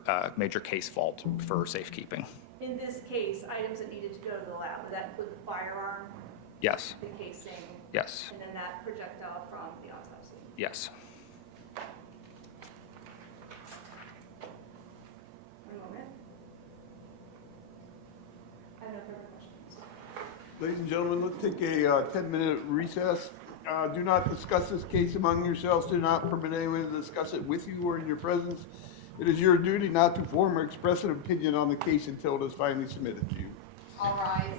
case vault for safekeeping. In this case, items that needed to go to the lab, would that include the firearm, Yes, the casing, yes, and then that projectile from the autopsy? yes. One moment. I have no further questions. Ladies and gentlemen, let's take a 10-minute recess. Do not discuss this case among yourselves. Do not permit anyone to discuss it with you or in your presence. It is your duty not to form or express an opinion on the case until it is finally submitted to you. All rise.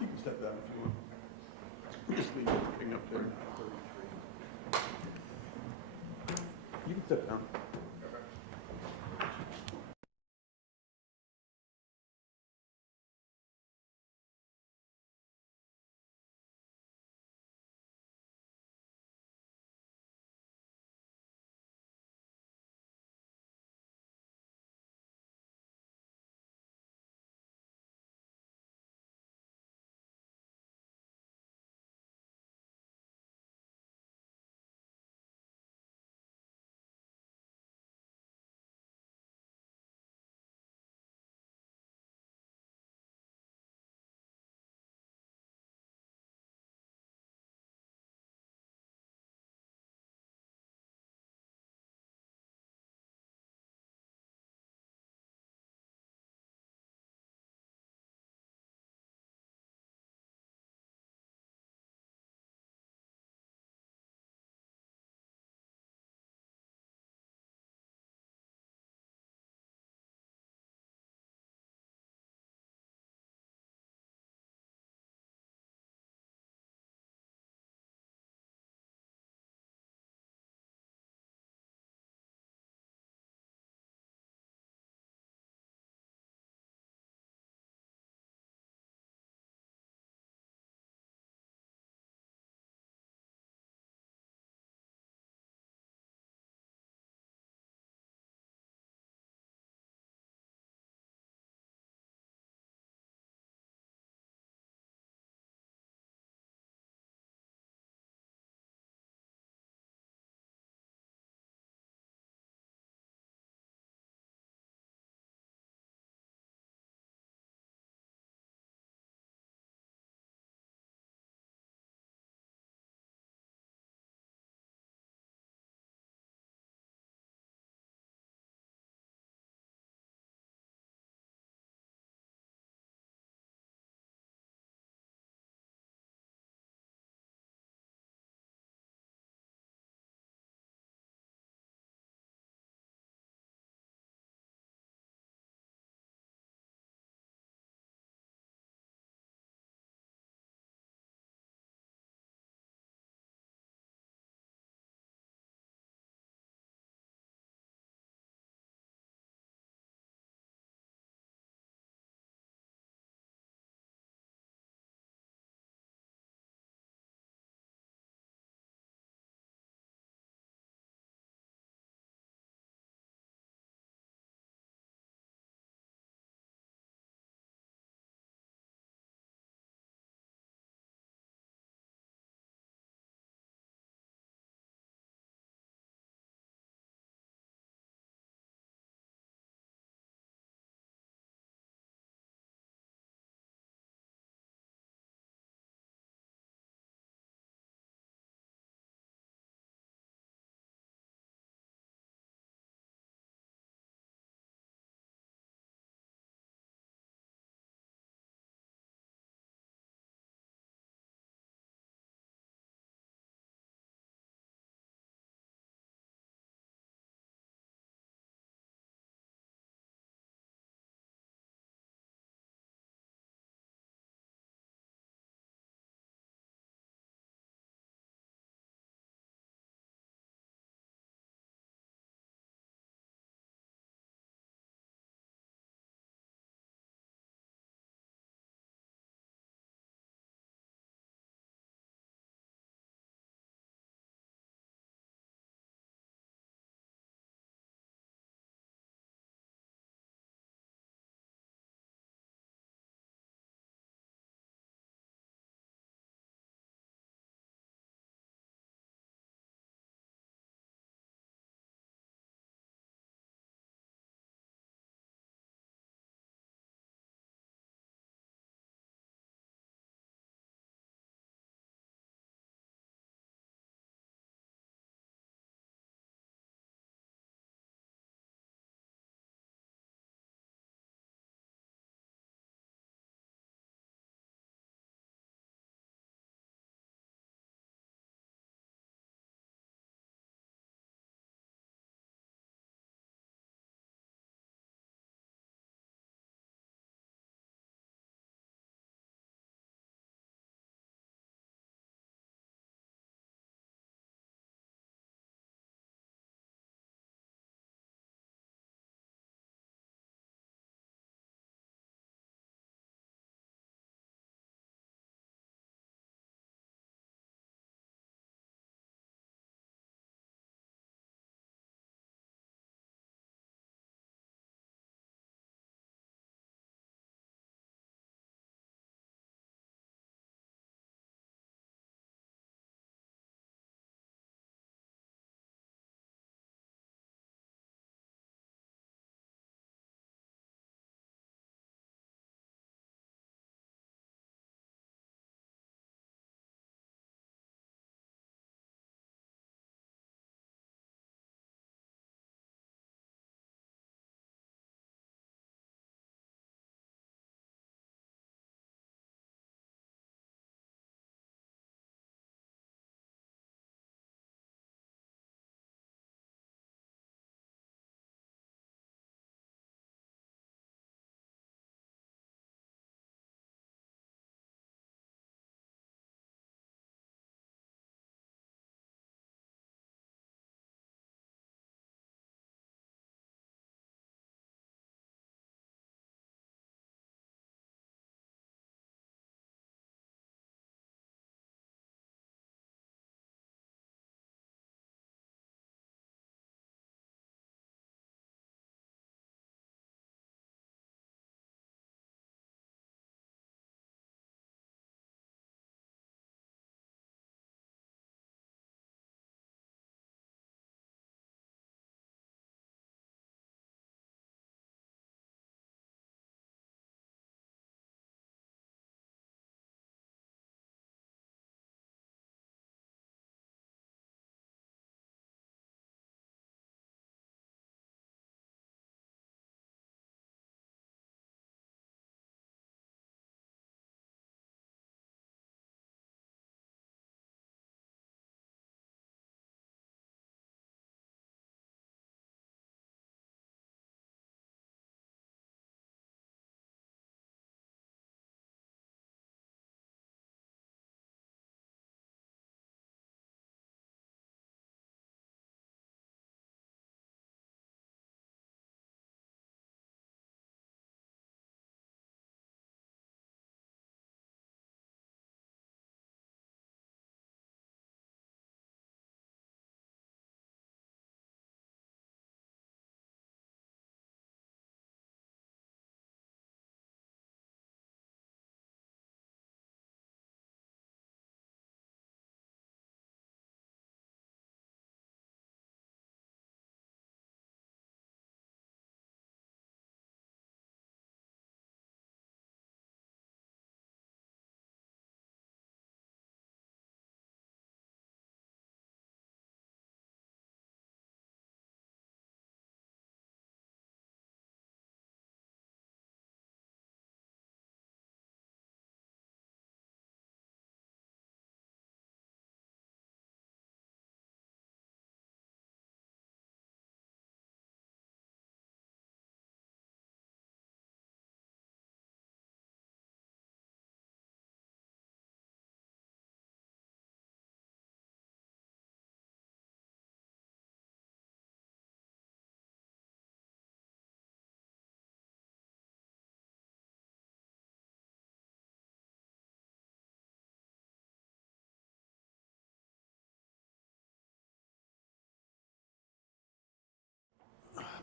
You can step down if you want. Just leave everything up there. You can step down.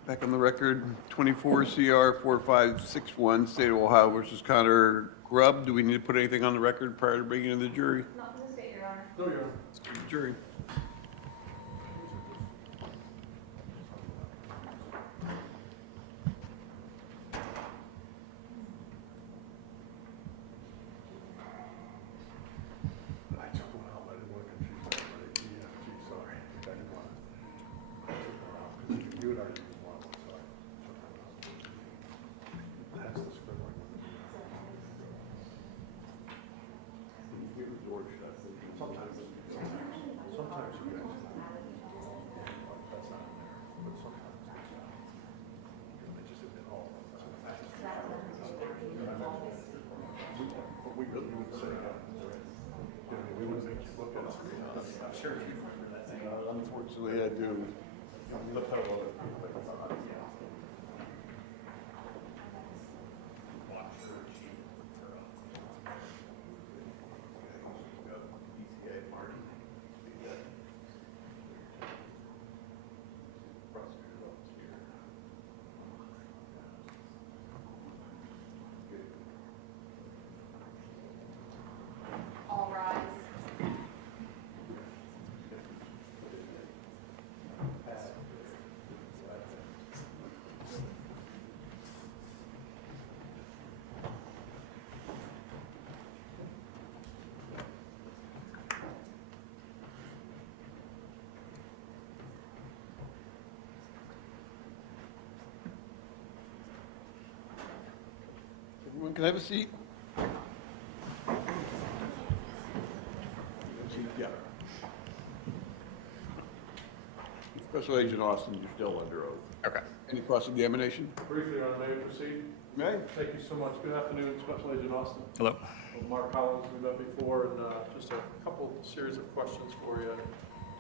Back on the record, 24 CR 4561, State of Ohio versus Connor Grubb. Do we need to put anything on the record prior to bringing in the jury? Not from the state, Your Honor. No, Your Honor. Let's go to the jury. I took one out, I didn't want to confuse everybody. EFG, sorry. I didn't want to. I took one out because you had already used one, so I took one out. That's the scribbling. Sometimes you guys. That's not in there, but sometimes it's not. They just admit all of them. But we really would say, we would make you look at it. I'm sure you remember that thing. Unfortunately, I do. Look how well it think about it. All rise. Everyone can have a seat. Yeah. Special Agent Austin, you're still under oath. Okay. Any cross-examination? Briefly, Your Honor, may I proceed? May? Thank you so much. Good afternoon, Special Agent Austin. Hello. Mark Collins, we met before, and just a couple series of questions for you.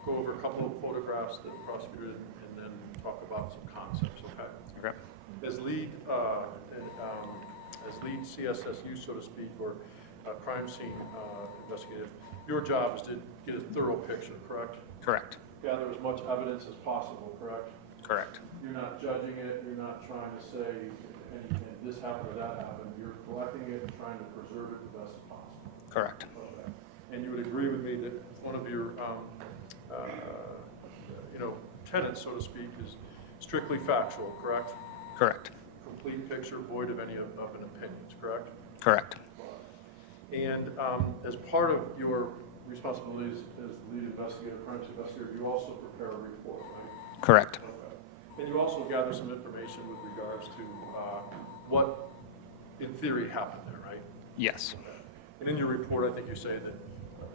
Go over a couple of photographs that the prosecutor did, and then talk about some concepts, okay? Okay. As lead CSSU, so to speak, or crime scene investigative, your job is to get a thorough picture, correct? Correct. Gather as much evidence as possible, correct? Correct. You're not judging it, you're not trying to say, and this happened or that happened, you're collecting it and trying to preserve it the best possible. Correct. Okay. And you would agree with me that one of your, tenets, so to speak, is strictly factual, correct? Correct. Complete picture, void of any of an opinions, correct? Correct. And as part of your responsibilities as the lead investigator, crime scene investigator, you also prepare a report, right? Correct. Okay. And you also gather some information with regards to what, in theory, happened there, right? Yes. Okay. And in your report, I think you say that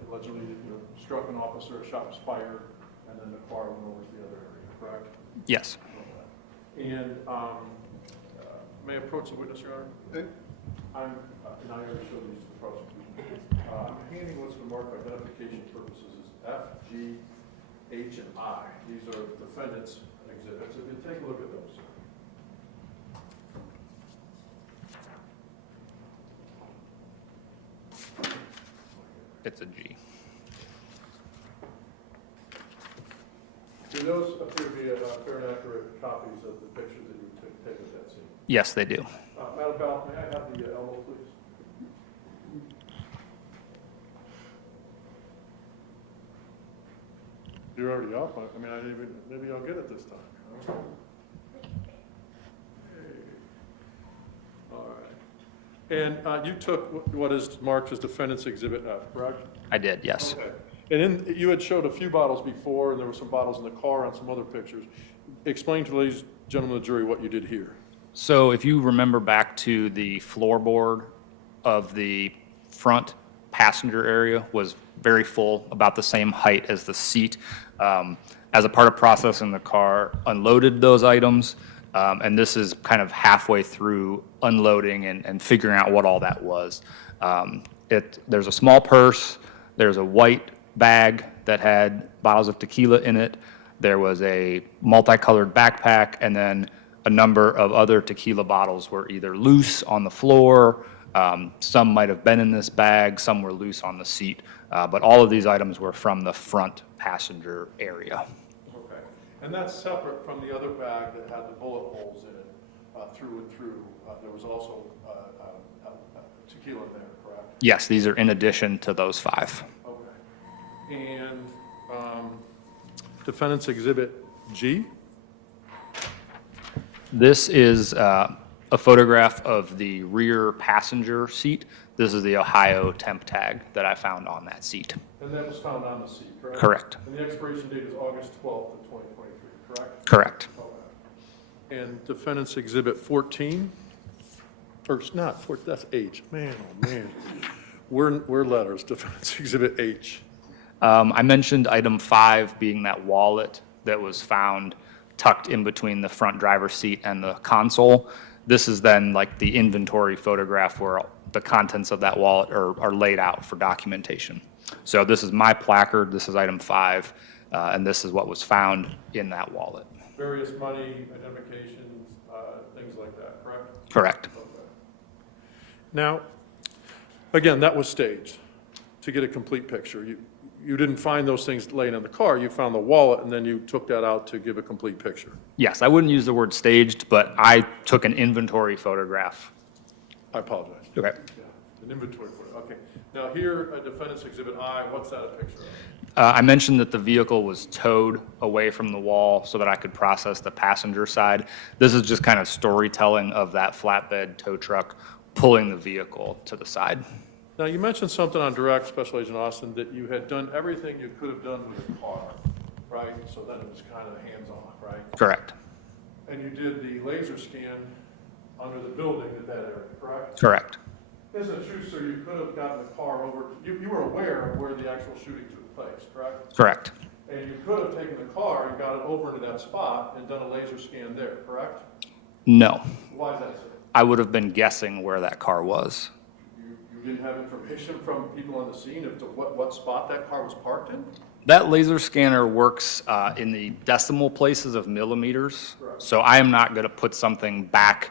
allegedly you struck an officer, a shot was fired, and then the car went over to the other area, correct? Yes. Okay. And may I approach the witness, Your Honor? Okay. And I already showed these to the prosecution. I'm handing what's for marked identification purposes as F, G, H, and I. These are defendants' exhibits. If you take a look at those. It's a G. Do those appear to be fair and accurate copies of the pictures that you take of that scene? Yes, they do. Madam Bell, may I have the elbow, please? You're already up. I mean, I didn't even, maybe I'll get it this time. Okay. All right. And you took what is marked as Defendant's Exhibit F, correct? I did, yes. Okay. And then you had showed a few bottles before, and there were some bottles in the car on some other pictures. Explain to ladies and gentlemen of the jury what you did here. So if you remember back to the floorboard of the front passenger area was very full, about the same height as the seat. As a part of processing the car, unloaded those items, and this is kind of halfway through unloading and figuring out what all that was. There's a small purse, there's a white bag that had bottles of tequila in it, there was a multicolored backpack, and then a number of other tequila bottles were either loose on the floor, some might have been in this bag, some were loose on the seat, but all of these items were from the front passenger area. Okay. And that's separate from the other bag that had the bullet holes in it, through and through. There was also tequila in there, correct? Yes, these are in addition to those 5. Okay. And Defendant's Exhibit G? This is a photograph of the rear passenger seat. This is the Ohio temp tag that I found on that seat. And that was found on the seat, correct? Correct. And the expiration date is August 12th of 2023, correct? Correct. Okay. And Defendant's Exhibit 14? Or it's not, that's H. Man, oh man. We're letters, Defendant's Exhibit H. I mentioned item 5 being that wallet that was found tucked in between the front driver's seat and the console. This is then like the inventory photograph where the contents of that wallet are laid out for documentation. So this is my placard, this is item 5, and this is what was found in that wallet. Various money, identifications, things like that, correct? Correct. Okay. Now, again, that was staged to get a complete picture. You didn't find those things laying in the car, you found the wallet, and then you took that out to give a complete picture. Yes, I wouldn't use the word staged, but I took an inventory photograph. I apologize. Okay. Yeah, an inventory photo, okay. Now here, Defendant's Exhibit I, what's that a picture of? I mentioned that the vehicle was towed away from the wall so that I could process the passenger side. This is just kind of storytelling of that flatbed tow truck pulling the vehicle to the side. Now, you mentioned something on direct, Special Agent Austin, that you had done everything you could have done with a car, right? So then it was kind of hands-off, right? Correct. And you did the laser scan under the building at that area, correct? Correct. Isn't it true, sir, you could have gotten the car over, you were aware of where the actual shooting took place, correct? Correct. And you could have taken the car and got it over into that spot and done a laser scan there, correct? No. Why is that, sir? I would have been guessing where that car was. You didn't have information from people on the scene as to what spot that car was parked in? That laser scanner works in the decimal places of millimeters. Correct. So I am not going to put something back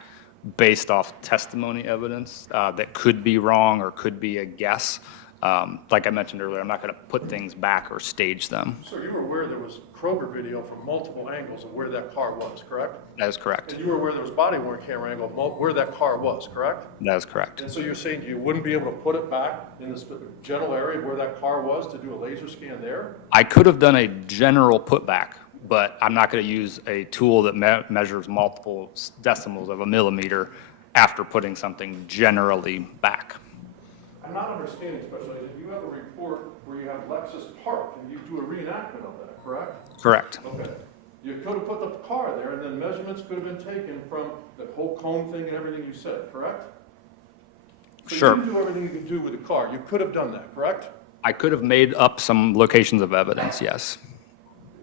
based off testimony evidence that could be wrong or could be a guess. Like I mentioned earlier, I'm not going to put things back or stage them. So you were aware there was Kroger video from multiple angles of where that car was, correct? That is correct. And you were aware there was body worn camera angle of where that car was, correct? That is correct. And so you're saying you wouldn't be able to put it back in the general area where that car was to do a laser scan there? I could have done a general putback, but I'm not going to use a tool that measures multiple decimals of a millimeter after putting something generally back. I'm not understanding, Special Agent. You have a report where you have Lexus parked and you do a reenactment of that, correct? Correct. Okay. You could have put the car there and then measurements could have been taken from the whole cone thing and everything you said, correct? So Sure. you didn't do everything you could do with the car. You could have done that, correct? I could have made up some locations of evidence, yes.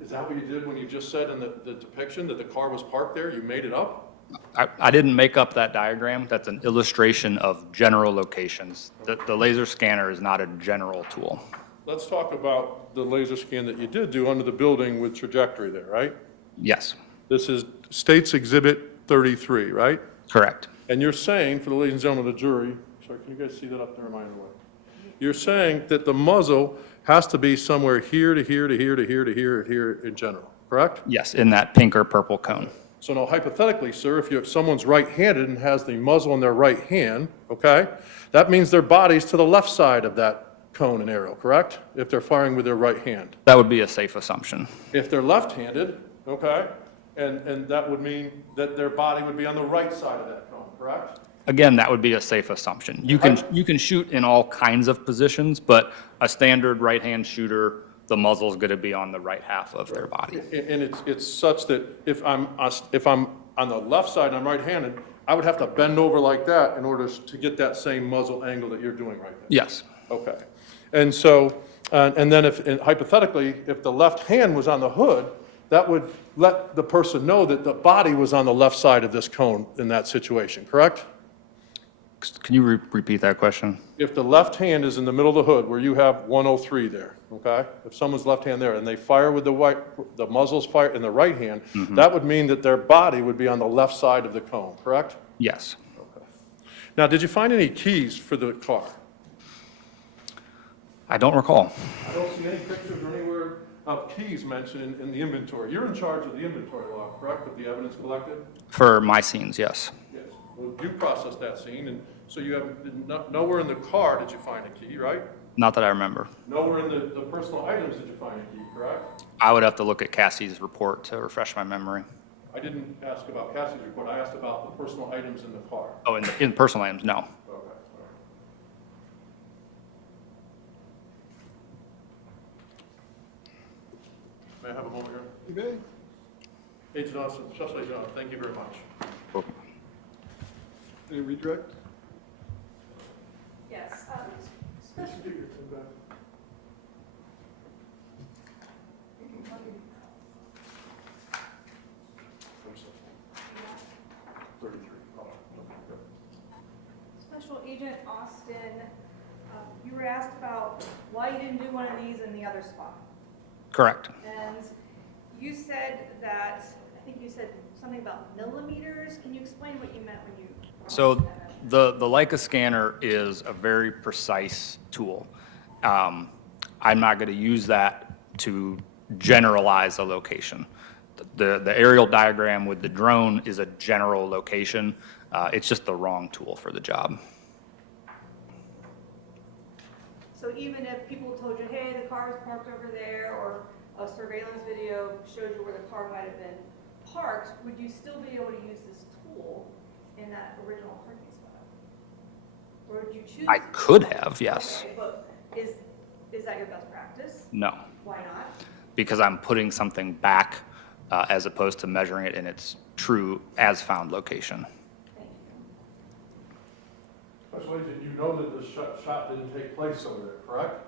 Is that what you did when you just said in the depiction that the car was parked there? You made it up? I didn't make up that diagram. That's an illustration of general locations. The laser scanner is not a general tool. Let's talk about the laser scan that you did do under the building with trajectory there, right? Yes, This is State's Exhibit 33, right? correct. And you're saying, for the ladies and gentlemen of the jury, sorry, can you guys see that up there in my way? You're saying that the muzzle has to be somewhere here to here to here to here to here to here in general, correct? Yes, in that pink or purple cone. So now hypothetically, sir, if someone's right-handed and has the muzzle in their right hand, okay, that means their body's to the left side of that cone and arrow, correct? If they're firing with their right hand. That would be a safe assumption. If they're left-handed, okay, and that would mean that their body would be on the right side of that cone, correct? Again, that would be a safe assumption. You can shoot in all kinds of positions, but a standard right-hand shooter, the muzzle's going to be on the right half of their body. And it's such that if I'm on the left side and I'm right-handed, I would have to bend over like that in order to get that same muzzle angle that you're doing right there. Yes, Okay. And so, and then and hypothetically, if the left hand was on the hood, that would let the person know that the body was on the left side of this cone in that situation, correct? can you repeat that question? If the left hand is in the middle of the hood where you have 103 there, okay? If someone's left hand there and they fire with the muzzle's fire in the right hand, that would mean that their body would be on the left side of the cone, correct? Yes. Okay. Now, did you find any keys for the car? I don't recall. I don't see any pictures or anywhere of keys mentioned in the inventory. You're in charge of the inventory law, correct, of the evidence collected? For my scenes, yes. Yes. Well, you processed that scene, and so you have, nowhere in the car did you find a key, right? Not that I remember. Nowhere in the personal items did you find a key, correct? I would have to look at Cassie's report to refresh my memory. I didn't ask about Cassie's report, I asked about the personal items in the car. Oh, in personal items, no. Okay, all right. May I have a moment here? You may. Agent Austin, Special Agent Austin, thank you very much. Any redirect? Yes, Did you get your thing back? Special Agent Austin, you were asked about why you didn't do one of these in the other spot. Correct. And you said that, I think you said something about millimeters. Can you explain what you meant when you? So the Leica scanner is a very precise tool. I'm not going to use that to generalize a location. The aerial diagram with the drone is a general location. It's just the wrong tool for the job. So even if people told you, hey, the car is parked over there, or a surveillance video showed you where the car might have been parked, would you still be able to use this tool in that original parking spot? Or would you choose? I could have, yes. Okay, but is that your best practice? No, Why not? because I'm putting something back as opposed to measuring it in its true as-found location. Thank you. Special Agent, you know that the shot didn't take place over there, correct?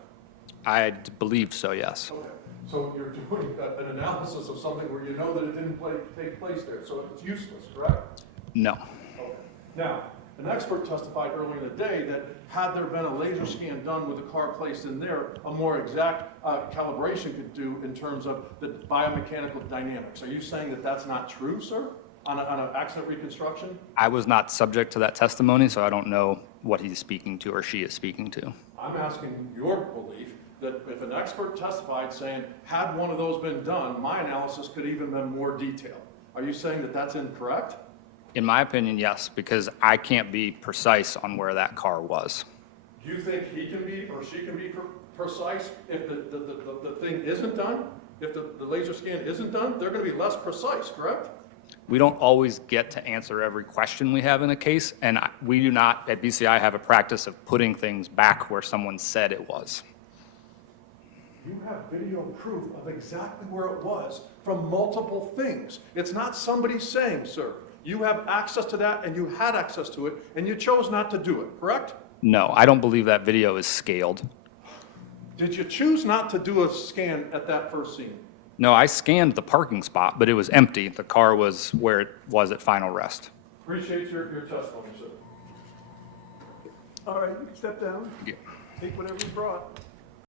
I believe so, yes. Okay. So you're doing an analysis of something where you know that it didn't take place there, so it's useless, correct? No. Okay. Now, an expert testified earlier in the day that had there been a laser scan done with the car placed in there, a more exact calibration could do in terms of the biomechanical dynamics. Are you saying that that's not true, sir, on an accident reconstruction? I was not subject to that testimony, so I don't know what he's speaking to or she is speaking to. I'm asking your belief that if an expert testified saying, had one of those been done, my analysis could even been more detailed. Are you saying that that's incorrect? In my opinion, yes, because I can't be precise on where that car was. Do you think he can be or she can be precise if the thing isn't done? If the laser scan isn't done, they're going to be less precise, correct? We don't always get to answer every question we have in a case, and we do not, at BCI, have a practice of putting things back where someone said it was. You have video proof of exactly where it was from multiple things. It's not somebody saying, sir, you have access to that and you had access to it and you chose not to do it, correct? No, I don't believe that video is scaled. Did you choose not to do a scan at that first scene? No, I scanned the parking spot, but it was empty. The car was where it was at final rest. Appreciate your testimony, sir. All right, you can step down. Yeah. Take whatever you brought.